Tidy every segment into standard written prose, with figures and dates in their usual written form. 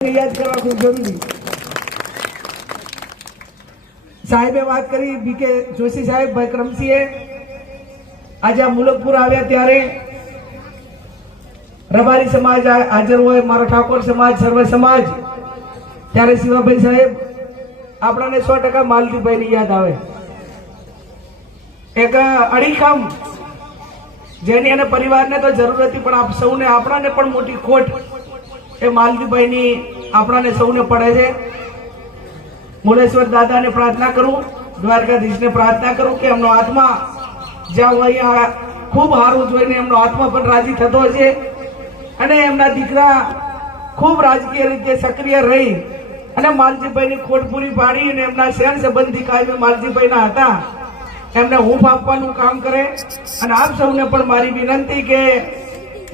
યાદ કરવા ખૂબ જરૂરી. સાહેબે વાત કરી બીકે જોશી સાહેબ વિક્રમસિંહે આજે આ મુલકપુર આવ્યા ત્યારે રબારી સમાજ હાજર હોય, મારો ઠાકોર સમાજ, સર્વ સમાજ, ત્યારે શિવાભાઈ સાહેબ આપણાને 100% માલતીભાઈ ની યાદ આવે. એક અડીખમ જેની અને પરિવારને તો જરૂર હતી પણ આપ સૌને આપણાને પણ મોટી ખોટ એ માલતીભાઈ ની આપણાને સૌને પડે છે. મુલેશ્વર દાદાને પ્રાર્થના કરું, દ્વારકાધીશને પ્રાર્થના કરું કે એમનો આત્મા જ્યાં હોય ખૂબ સારું જોઈને એમનો આત્મા પણ રાજી થતો છે અને એમના દીકરા ખૂબ રાજકીય રીતે સક્રિય રહી અને માલતીભાઈની ખોટ પૂરી પાડી અને એમના શેણ સંબંધી કાયમી માલતીભાઈના હતા એમને હૂંફ આપવાનું કામ કરે. અને આપ સૌને પણ મારી વિનંતી કે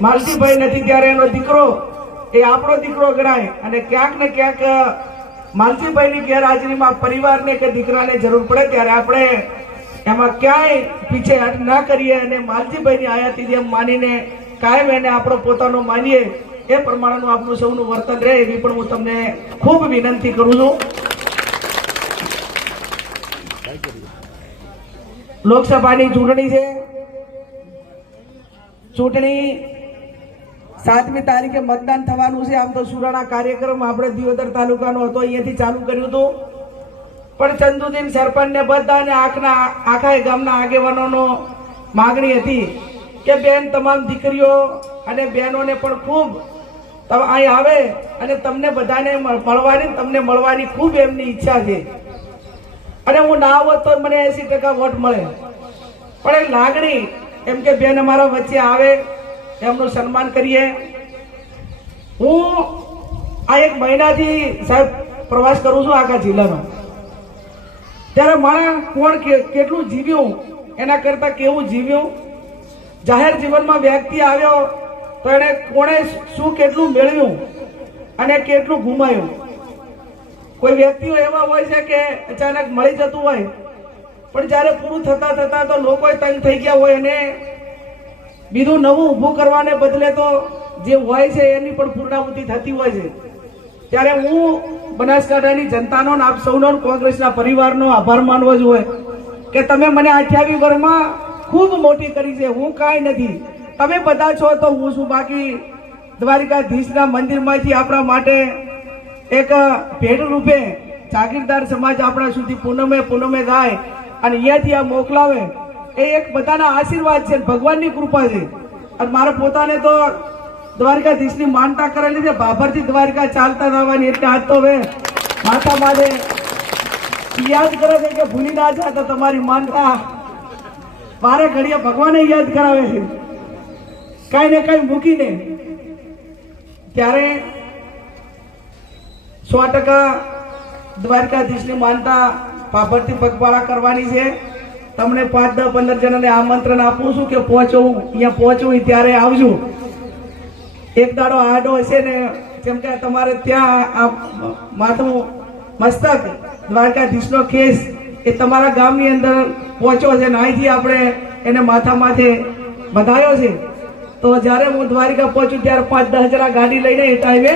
માલતીભાઈ નથી ત્યારે એનો દીકરો એ આપણો દીકરો ગણાય અને ક્યાંક ને ક્યાંક માલતીભાઈની ગેરહાજરીમાં પરિવારને કે દીકરાને જરૂર પડે ત્યારે આપણે એમાં ક્યાંય પીછેહટ ના કરીએ અને માલતીભાઈની આયાતી જેમ માનીને કાયમ એને આપણો પોતાનો માનીએ એ પ્રમાણેનું આપણું સૌનું વર્તન રહે એવી પણ હું તમને ખૂબ વિનંતી કરું છું. લોકસભાની ચૂંટણી છે. ચૂંટણી 7મી તારીખે મતદાન થવાનું છે. આમ તો સુરાણા કાર્યક્રમ આપણે દિયોદર તાલુકાનો હતો, અહીંયાથી ચાલુ કર્યું હતું, પણ ચંદુદીન સરપંચને બધાને આખા ગામના આગેવાનોનો માગણી હતી કે બેન તમામ દીકરીઓ અને બહેનોને પણ ખૂબ અહીં આવે અને તમને બધાને મળવાની ખૂબ એમની ઈચ્છા છે અને હું ના આવત તો મને 80% વોટ મળે. પણ એ લાગણી એમ કે બેન અમારા વચ્ચે આવે, એમનું સન્માન કરીએ. હું આ 1 મહિનાથી સાહેબ પ્રવાસ કરું છું આખા જિલ્લામાં. ત્યારે માણસ કોણ કેટલું જીવ્યું એના કરતા કેવું જીવ્યું. જાહેર જીવનમાં વ્યક્તિ આવ્યો તો એને કોણે શું કેટલું મેળવ્યું અને કેટલું ગુમાયું. કોઈ વ્યક્તિઓ એવા હોય છે કે અચાનક મળી જતું હોય પણ જયારે પૂરું થતા થતા તો લોકો તંગ થઈ ગયા હોય અને બીજું નવું ઊભું કરવાને બદલે તો જે હોય છે એની પણ પૂર્ણાહુતિ થતી હોય છે. ત્યારે હું બનાસકાંઠાની જનતાનો આપ સૌનો કોંગ્રેસના પરિવારનો આભાર માનવો જોઈએ કે તમે મને 28 વર્ષમાં ખૂબ મોટી કરી છે. હું કાંઈ નથી, તમે બધા છો તો હું છું. બાકી દ્વારકાધીશના મંદિરમાંથી આપણા માટે એક ભેટ રૂપે જાગીરદાર સમાજ આપણા સુધી પૂનમે જાય અને અહીંયાથી આ મોકલાવે એ એક બધાના આશીર્વાદ છે, ભગવાનની કૃપા છે. અને મારે પોતાને તો દ્વારકાધીશની માનતા કરેલી છે. બાબરથી દ્વારકા ચાલતા જવાની એટલે આજ તો હવે માતા માથે યાદ કરે છે કે ભૂલી ના જાતા તમારી માનતા. મારે ઘડીએ ભગવાને યાદ કરાવે છે કઈ ને કઈ મૂકીને. ત્યારે 100% દ્વારકાધીશની માનતા પાપડથી પગપાળા કરવાની છે. તમને 5, 10, 15 જણાને આમંત્રણ આપું છું કે અહીંયા પહોંચવું ત્યારે આવજો. એક દાડો આડો હશે ને જેમ કે તમારે ત્યાં માથું મસ્તક દ્વારકાધીશનો કેસ એ તમારા ગામની અંદર પહોંચ્યો છે ને અહીંથી આપણે એને માથા માથે વધાયો છે. તો જ્યારે હું દ્વારકા પહોંચું ત્યારે 5, 10 જણા ગાડી લઈને એ ટાઈમે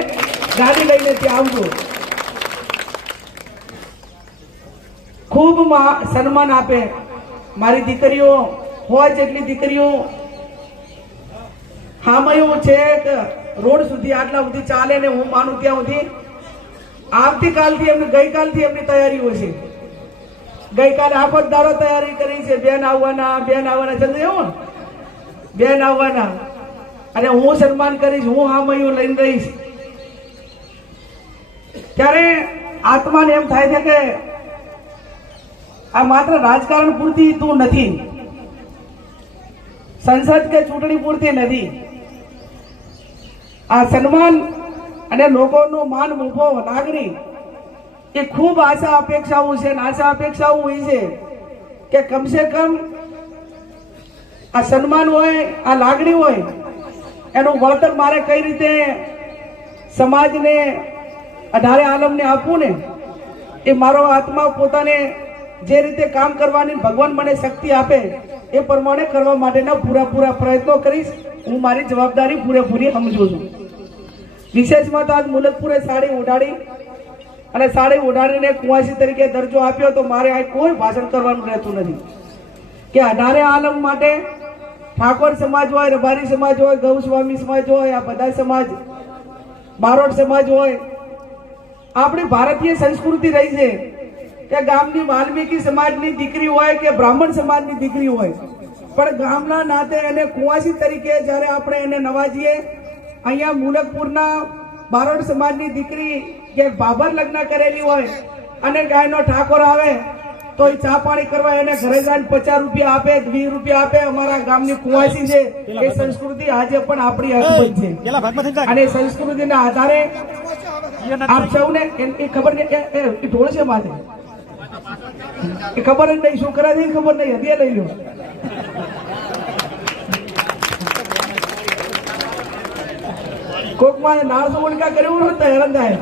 ગાડી લઈને ત્યાં આવજો. ખૂબ સન્માન આપે. મારી દીકરીઓ હોય જેટલી દીકરીઓ હામયું છે રોડ સુધી આટલા સુધી ચાલે ને હું માનું ત્યાં સુધી આવતીકાલથી ગઈકાલથી એમની તૈયારીઓ છે. ગઈકાલે આખો દાડો તૈયારી કરી છે. બેન આવવાના ચંદ્ર એવું બેન આવવાના અને હું સન્માન કરીશ, હું હામયું લઈને રહીશ. ત્યારે આત્માને એમ થાય છે કે આ માત્ર રાજકારણ પૂરતી તું નથી, સંસદ કે ચૂંટણી પૂરતી નથી. આ સન્માન અને લોકોનો માન ઉભો લાગણી એ ખૂબ આશા અપેક્ષાઓ છે. આશા અપેક્ષાઓ એ છે કે કમસે કમ આ સન્માન હોય, આ લાગણી હોય, એનું વળતર મારે કઈ રીતે સમાજને 18 આલમને આપવું ને એ મારો આત્મા પોતાને જે રીતે કામ કરવાની ભગવાન મને શક્તિ આપે એ પ્રમાણે કરવા માટેના પૂરા પ્રયત્નો કરીશ. હું મારી જવાબદારી પૂરેપૂરી સમજુ છું. વિશેષમાં તો આજ મુલકપુરે સાડી ઉડાડી અને સાડી ઉડાડીને કુંવાસી તરીકે દરજ્જો આપ્યો. તો મારે આ કોઈ ભાષણ કરવાનું રહેતું નથી કે 18 આલમ માટે ઠાકોર સમાજ હોય, રબારી સમાજ હોય, ગૌસ્વામી સમાજ હોય, આ બધા સમાજ, બારોટ સમાજ હોય, આપણી ભારતીય સંસ્કૃતિ રહી છે કે ગામની વાલ્મીકી સમાજની દીકરી હોય કે બ્રાહ્મણ સમાજની દીકરી હોય, પણ ગામના નાતે એને કુંવાસી તરીકે જ્યારે આપણે એને નવાજીએ. અહીંયા મુલકપુરના બારોટ સમાજની દીકરી કે બાબર લગ્ન કરેલી હોય અને ગાયનો ઠાકોર આવે તો એ ચા પાણી કરવા એને ઘરે જઈને 50 રૂપિયા આપે, 20 રૂપિયા આપે. અમારા ગામની કુંવાસી છે એ સંસ્કૃતિ આજે પણ આપણી અકબંધ છે અને સંસ્કૃતિના આધારે આપ સૌને એ ખબર નહીં એ ઢોળ છે માથે એ ખબર જ નહીં શું કરે છે ખબર નહીં. હદિયા લઈ લો. કોકમાં નાળસો ઉલકા કર્યું હોત તો હેરાન થાય.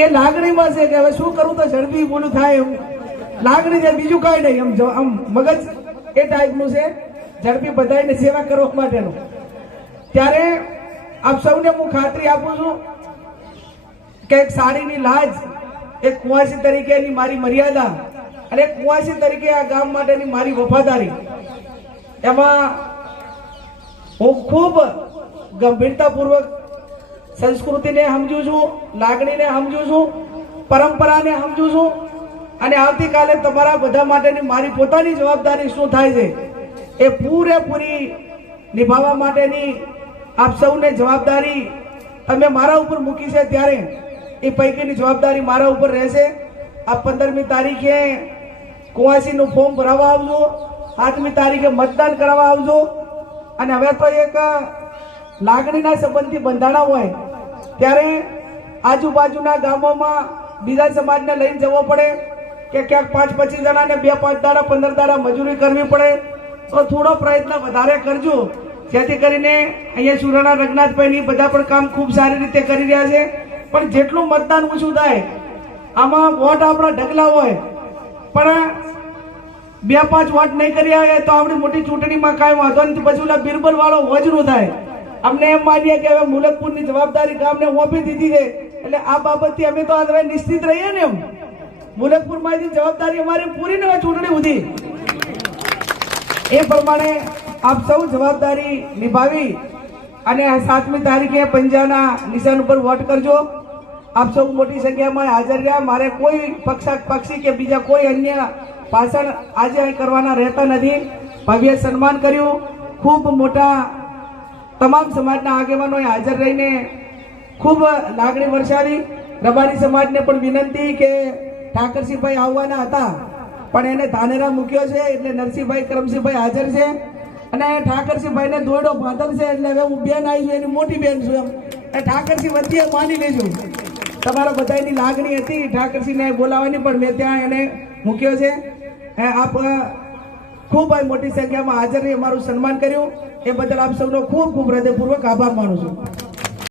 એ લાગણીમાં છે કે હવે શું કરું તો ઝડપી બોલું થાય એમ લાગણી છે, બીજું કઈ નહીં. આમ મગજ એ ટાઈપનું છે, ઝડપી બધાને સેવા કરવા માટેનું. ત્યારે આપ સૌને હું ખાતરી આપું છું કે એક સાડીની લાજ, એક કુંવાસી તરીકેની મારી મર્યાદા અને એક કુંવાસી તરીકે આ ગામ માટેની મારી વફાદારી, એમાં હું ખૂબ ગંભીરતાપૂર્વક સંસ્કૃતિને સમજુ છું, લાગણીને સમજુ છું, પરંપરાને સમજુ છું. અને આવતીકાલે તમારા બધા માટેની મારી પોતાની જવાબદારી શું થાય છે એ પૂરેપૂરી નિભાવવા માટેની આપ સૌને જવાબદારી તમે મારા ઉપર મૂકી છે. ત્યારે એ પૈકીની જવાબદારી મારા ઉપર રહેશે. આ 15મી તારીખે કુંવાસીનું ફોર્મ ભરાવવા આવજો, 7મી તારીખે મતદાન કરવા આવજો. અને હવે તો એક લાગણીના સંબંધથી બંધાણા હોય ત્યારે આજુબાજુના ગામોમાં બીજા સમાજને લઈને જવો પડે કે ક્યાંક 5-25 જણાને 2-5 દાડા 15 દાડા મજૂરી કરવી પડે તો થોડો પ્રયત્ન વધારે કરજો, જેથી કરીને અહીંયા સુરાણા રઘનાથભાઈ બધા પણ કામ ખૂબ સારી રીતે કરી રહ્યા છે. પણ જેટલું મતદાન ઓછું થાય, આમાં વોટ આપણા ઢગલા હોય પણ 2-5 વોટ નહીં કર્યા હોય તો આપણી મોટી ચૂંટણીમાં કાંઈ વાંધો નથી. પછી ઓલા બિરબલ વાળો વજરું થાય. અમને એમ માનીએ કે હવે મુલકપુરની જવાબદારી ગામને ઓપી દીધી છે એટલે આ બાબતથી અમે તો હવે નિશ્ચિત રહીએ ને. એમ મુલકપુરમાંથી જવાબદારી અમારી પૂરી ન હોય ચૂંટણી સુધી. એ પ્રમાણે આપ સૌ જવાબદારી નિભાવી અને 7મી તારીખે પંજાના નિશાન ઉપર વોટ કરજો. આપ સૌ મોટી સંખ્યામાં હાજર રહ્યા. મારે કોઈ પક્ષી કે બીજા કોઈ અન્ય ભાષણ આજે અહીં કરવાના રહેતા નથી. ભવ્ય સન્માન કર્યું. ખૂબ મોટા તમામ સમાજના આગેવાનોએ હાજર રહીને ખૂબ લાગણી વરસાવી. રબારી સમાજને પણ વિનંતી કે ઠાકરસિંહભાઈ આવવાના હતા પણ એને ધાનેરા મૂક્યો છે એટલે નરસિંહભાઈ કરમસિંહભાઈ હાજર છે અને ઠાકરસિંહભાઈને દોયડો બાંધલ છે એટલે હવે હું બેન આવી છું, એની મોટી બેન છું. એમ ઠાકરસિંહ વચ્ચે માની લેજો. તમારા બધાની લાગણી હતી ઠાકરસિંહને બોલાવવાની પણ મેં ત્યાં એને મૂક્યો છે. આપ ખૂબ મોટી સંખ્યામાં હાજર રહી અમારું સન્માન કર્યું એ બદલ આપ સૌનો ખૂબ ખૂબ હૃદયપૂર્વક આભાર માનું છું.